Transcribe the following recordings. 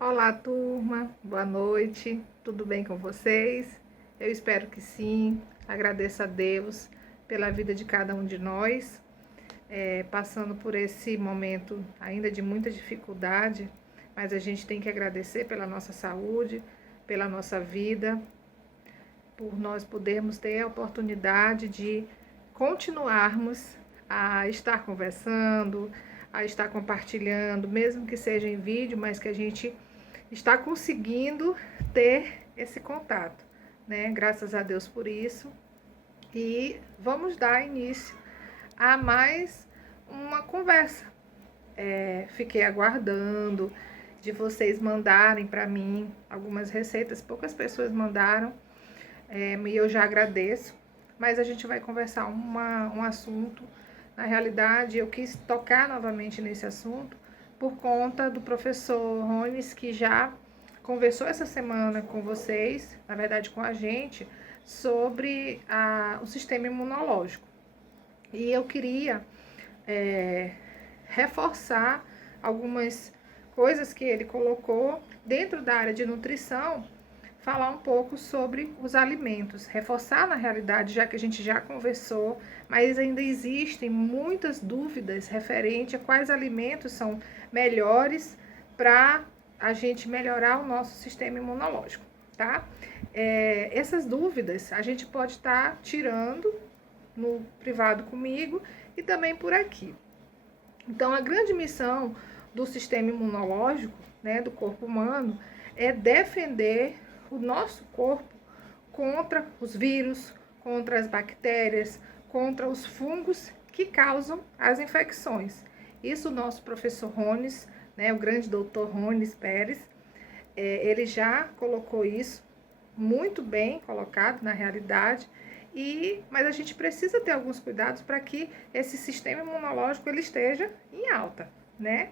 Olá, turma, boa noite, tudo bem com vocês? Eu espero que sim. Agradeço a Deus pela vida de cada um de nós, passando por esse momento ainda de muita dificuldade, mas a gente tem que agradecer pela nossa saúde, pela nossa vida, por nós podermos ter a oportunidade de continuarmos a estar conversando, a estar compartilhando, mesmo que seja em vídeo, mas que a gente está conseguindo ter esse contato, né? Graças a Deus por isso. E vamos dar início a mais uma conversa. Fiquei aguardando de vocês mandarem para mim algumas receitas, poucas pessoas mandaram, e eu já agradeço, mas a gente vai conversar um assunto. Na realidade, eu quis tocar novamente nesse assunto por conta do professor Rones, que já conversou essa semana com vocês, na verdade com a gente, sobre o sistema imunológico. E eu queria reforçar algumas coisas que ele colocou dentro da área de nutrição, falar um pouco sobre os alimentos, reforçar na realidade, já que a gente já conversou, mas ainda existem muitas dúvidas referente a quais alimentos são melhores para a gente melhorar o nosso sistema imunológico, tá? Essas dúvidas a gente pode estar tirando no privado comigo e também por aqui. Então, a grande missão do sistema imunológico, né, do corpo humano, é defender o nosso corpo contra os vírus, contra as bactérias, contra os fungos que causam as infecções. Isso o nosso professor Rones, né, o grande doutor Rones Pérez, ele já colocou isso muito bem colocado na realidade, mas a gente precisa ter alguns cuidados para que esse sistema imunológico ele esteja em alta, né?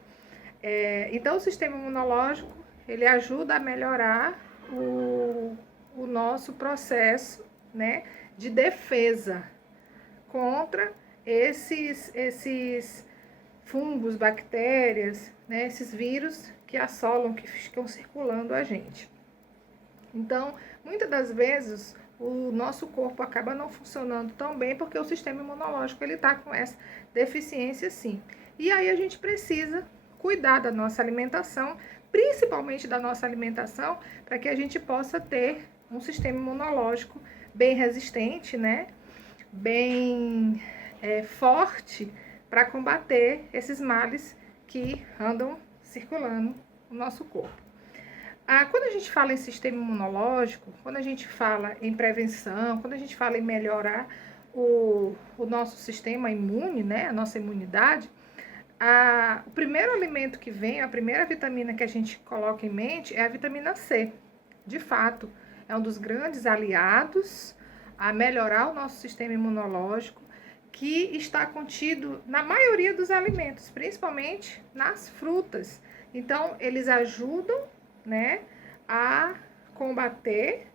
Então o sistema imunológico ele ajuda a melhorar o nosso processo, né, de defesa contra esses fungos, bactérias, né, esses vírus que assolam, que ficam circulando a gente. Então, muitas das vezes, o nosso corpo acaba não funcionando tão bem porque o sistema imunológico ele está com essa deficiência sim. E aí a gente precisa cuidar da nossa alimentação, principalmente da nossa alimentação, para que a gente possa ter um sistema imunológico bem resistente, né? Bem forte para combater esses males que andam circulando no nosso corpo. Quando a gente fala em sistema imunológico, quando a gente fala em prevenção, quando a gente fala em melhorar o nosso sistema imune, né, a nossa imunidade, o primeiro alimento que vem, a primeira vitamina que a gente coloca em mente é a vitamina C. De fato, é um dos grandes aliados a melhorar o nosso sistema imunológico, que está contido na maioria dos alimentos, principalmente nas frutas. Então, eles ajudam, né, a combater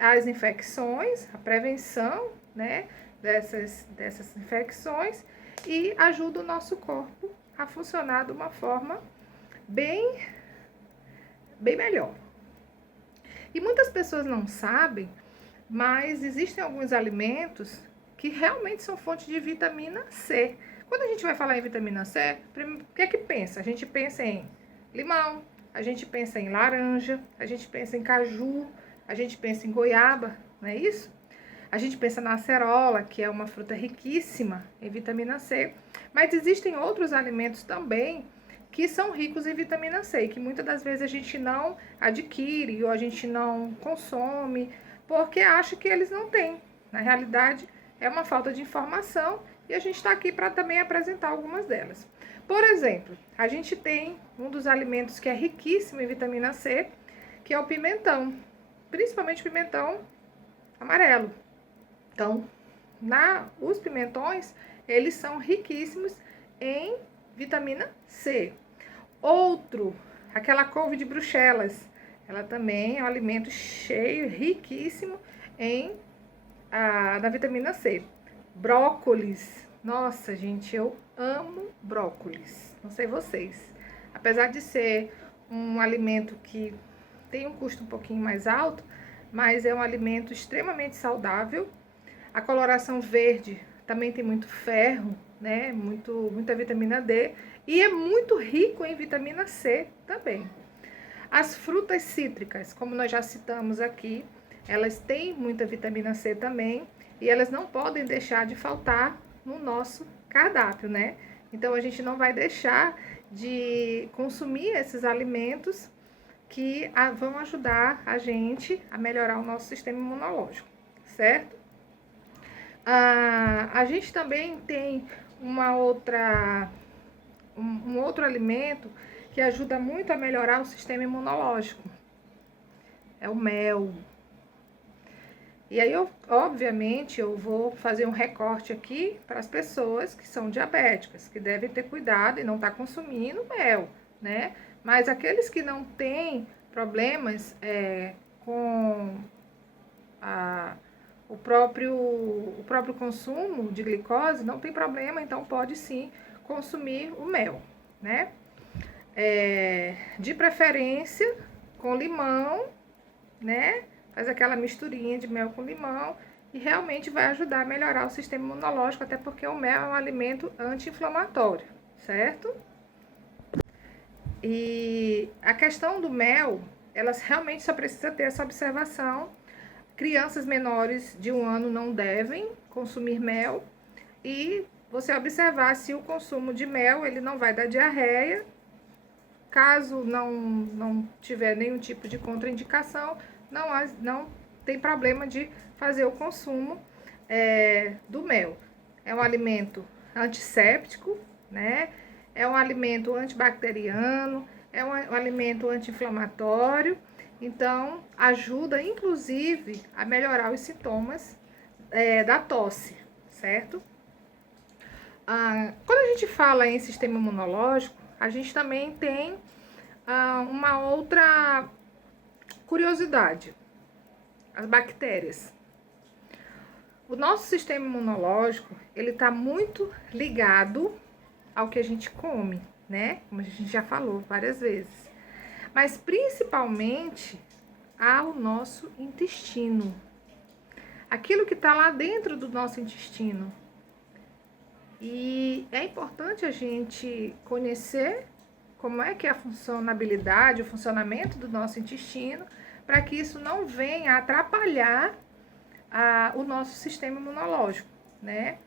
as infecções, a prevenção, né, dessas infecções e ajuda o nosso corpo a funcionar de uma forma bem melhor. E muitas pessoas não sabem, mas existem alguns alimentos que realmente são fonte de vitamina C. Quando a gente vai falar em vitamina C, o que é que pensa? A gente pensa em limão, a gente pensa em laranja, a gente pensa em caju, a gente pensa em goiaba, não é isso? A gente pensa na acerola, que é uma fruta riquíssima em vitamina C. Mas existem outros alimentos também que são ricos em vitamina C, e que muitas das vezes a gente não adquire ou a gente não consome, porque acha que eles não têm. Na realidade, é uma falta de informação e a gente está aqui para também apresentar algumas delas. Por exemplo, a gente tem um dos alimentos que é riquíssimo em vitamina C, que é o pimentão, principalmente pimentão amarelo. Então, os pimentões, eles são riquíssimos em vitamina C. Outro, aquela couve de Bruxelas, ela também é um alimento cheio, riquíssimo na vitamina C. Brócolis, nossa gente, eu amo brócolis, não sei vocês. Apesar de ser um alimento que tem um custo um pouquinho mais alto, mas é um alimento extremamente saudável. A coloração verde também tem muito ferro, né? Muita vitamina D e é muito rico em vitamina C também. As frutas cítricas, como nós já citamos aqui, elas têm muita vitamina C também e elas não podem deixar de faltar no nosso cardápio, né? Então a gente não vai deixar de consumir esses alimentos que vão ajudar a gente a melhorar o nosso sistema imunológico, certo? A gente também tem um outro alimento que ajuda muito a melhorar o sistema imunológico. É o mel. E aí, obviamente, eu vou fazer um recorte aqui para as pessoas que são diabéticas, que devem ter cuidado e não estar consumindo mel, né? Mas aqueles que não têm problemas com o próprio consumo de glicose, não tem problema, então pode sim consumir o mel, né? De preferência com limão, né? Faz aquela misturinha de mel com limão e realmente vai ajudar a melhorar o sistema imunológico, até porque o mel é um alimento anti-inflamatório, certo? E a questão do mel, elas realmente só precisa ter essa observação. Crianças menores de 1 ano não devem consumir mel e você observar se o consumo de mel ele não vai dar diarreia. Caso não tiver nenhum tipo de contraindicação, não tem problema de fazer o consumo do mel. É um alimento antisséptico, né? É um alimento antibacteriano, é um alimento anti-inflamatório, então ajuda inclusive a melhorar os sintomas da tosse, certo? Quando a gente fala em sistema imunológico, a gente também tem uma outra curiosidade: as bactérias. O nosso sistema imunológico, ele está muito ligado ao que a gente come, né? Como a gente já falou várias vezes. Mas principalmente ao nosso intestino. Aquilo que está lá dentro do nosso intestino. E é importante a gente conhecer como é que é a funcionabilidade, o funcionamento do nosso intestino, para que isso não venha atrapalhar o nosso sistema imunológico, né?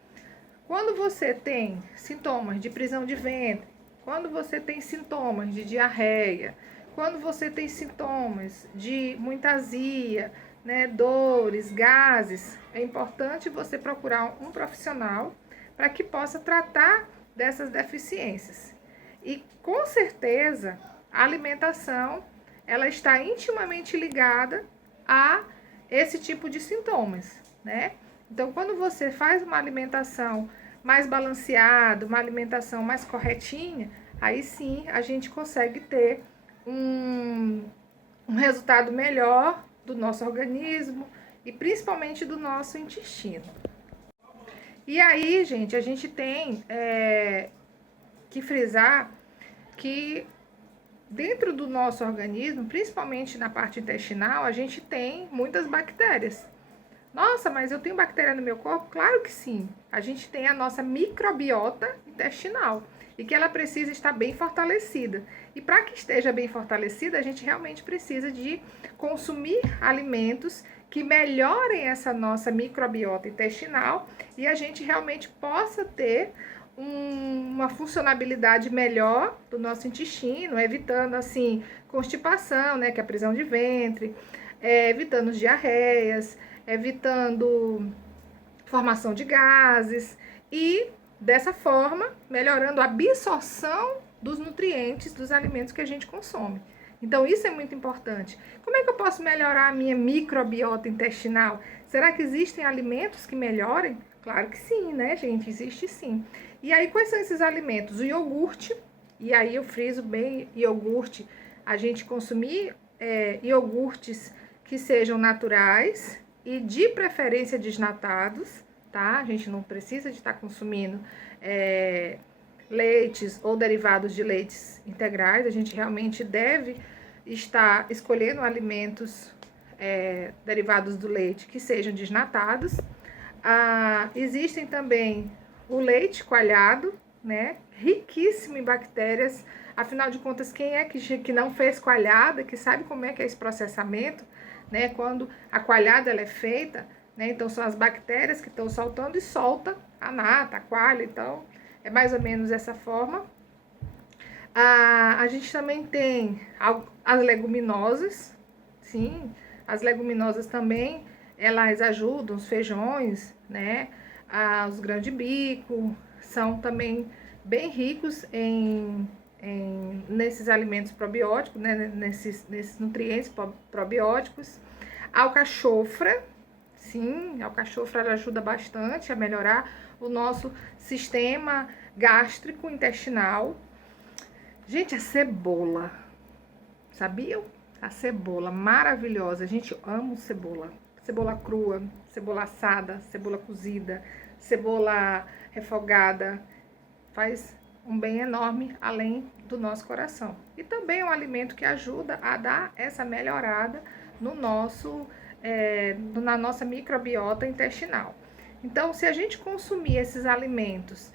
Quando você tem sintomas de prisão de ventre, quando você tem sintomas de diarreia, quando você tem sintomas de muita azia, né, dores, gases, é importante você procurar um profissional para que possa tratar dessas deficiências. E com certeza a alimentação ela está intimamente ligada a esse tipo de sintomas, né? Então, quando você faz uma alimentação mais balanceada, uma alimentação mais corretinha, aí sim a gente consegue ter um resultado melhor do nosso organismo e principalmente do nosso intestino. E aí, gente, a gente tem que frisar que dentro do nosso organismo, principalmente na parte intestinal, a gente tem muitas bactérias. Nossa, mas eu tenho bactéria no meu corpo? Claro que sim. A gente tem a nossa microbiota intestinal e que ela precisa estar bem fortalecida. E para que esteja bem fortalecida, a gente realmente precisa de consumir alimentos que melhorem essa nossa microbiota intestinal e a gente realmente possa ter uma funcionabilidade melhor do nosso intestino, evitando assim constipação, né, que é a prisão de ventre, evitando diarreias, evitando formação de gases e dessa forma melhorando a absorção dos nutrientes dos alimentos que a gente consome. Então isso é muito importante. Como é que eu posso melhorar a minha microbiota intestinal? Será que existem alimentos que melhorem? Claro que sim, né, gente? Existe sim. E aí, quais são esses alimentos? O iogurte, e aí eu friso bem iogurte, a gente consumir iogurtes que sejam naturais e de preferência desnatados, tá? A gente não precisa de estar consumindo leites ou derivados de leites integrais. A gente realmente deve estar escolhendo alimentos derivados do leite que sejam desnatados. Existem também o leite coalhado, né? Riquíssimo em bactérias. Afinal de contas, quem é que não fez coalhada, que sabe como é que é esse processamento, né? Quando a coalhada ela é feita, né? Então são as bactérias que estão soltando e solta a nata, a coalha, então é mais ou menos dessa forma. A gente também tem as leguminosas, sim, as leguminosas também, elas ajudam, os feijões, né? Os grãos de bico, são também bem ricos nesses alimentos probióticos, né? nesses nutrientes probióticos. A alcachofra, sim, a alcachofra ela ajuda bastante a melhorar o nosso sistema gástrico intestinal. Gente, a cebola, sabiam? A cebola, maravilhosa. A gente ama cebola. Cebola crua, cebola assada, cebola cozida, cebola refogada. Faz um bem enorme além do nosso coração. E também é um alimento que ajuda a dar essa melhorada no na nossa microbiota intestinal. Então, se a gente consumir esses alimentos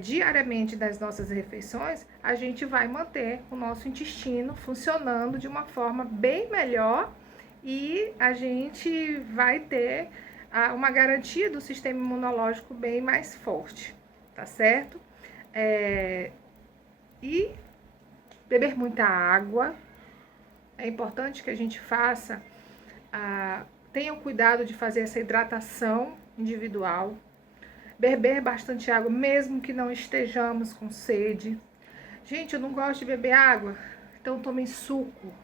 diariamente das nossas refeições, a gente vai manter o nosso intestino funcionando de uma forma bem melhor e a gente vai ter uma garantia do sistema imunológico bem mais forte, tá certo? E beber muita água. É importante que a gente tenha o cuidado de fazer essa hidratação individual. Beber bastante água, mesmo que não estejamos com sede. Gente, eu não gosto de beber água, então tomem suco.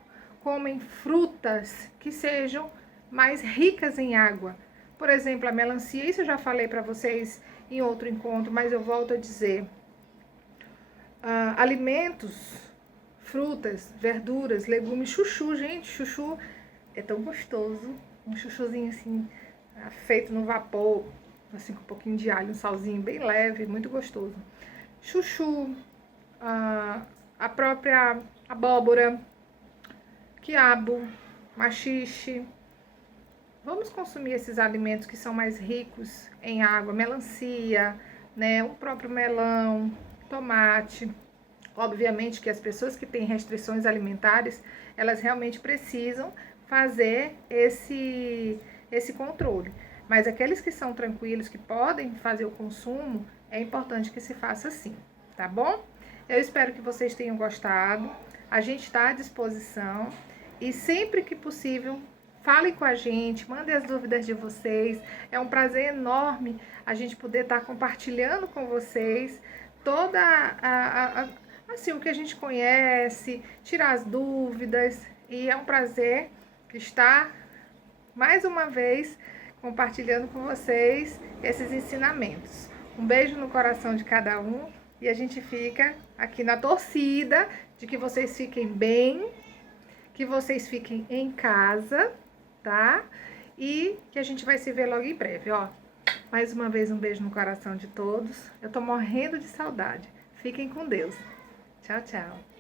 Comem frutas que sejam mais ricas em água. Por exemplo, a melancia, isso eu já falei para vocês em outro encontro, mas eu volto a dizer. Alimentos, frutas, verduras, legumes, chuchu, gente, chuchu é tão gostoso. Um chuchuzinho assim, feito no vapor, assim com um pouquinho de alho, um salzinho bem leve, muito gostoso. Chuchu, a própria abóbora, quiabo, maxixe. Vamos consumir esses alimentos que são mais ricos em água, melancia, né, o próprio melão, tomate. Obviamente que as pessoas que têm restrições alimentares, elas realmente precisam fazer esse controle. Mas aqueles que são tranquilos, que podem fazer o consumo, é importante que se faça assim, tá bom? Eu espero que vocês tenham gostado. A gente está à disposição e sempre que possível, falem com a gente, mandem as dúvidas de vocês. É um prazer enorme a gente poder estar compartilhando com vocês toda assim, o que a gente conhece, tirar as dúvidas. E é um prazer estar mais uma vez compartilhando com vocês esses ensinamentos. Um beijo no coração de cada um e a gente fica aqui na torcida de que vocês fiquem bem, que vocês fiquem em casa, tá? E que a gente vai se ver logo em breve, ó. Mais uma vez, um beijo no coração de todos. Eu tô morrendo de saudade. Fiquem com Deus. Tchau, tchau.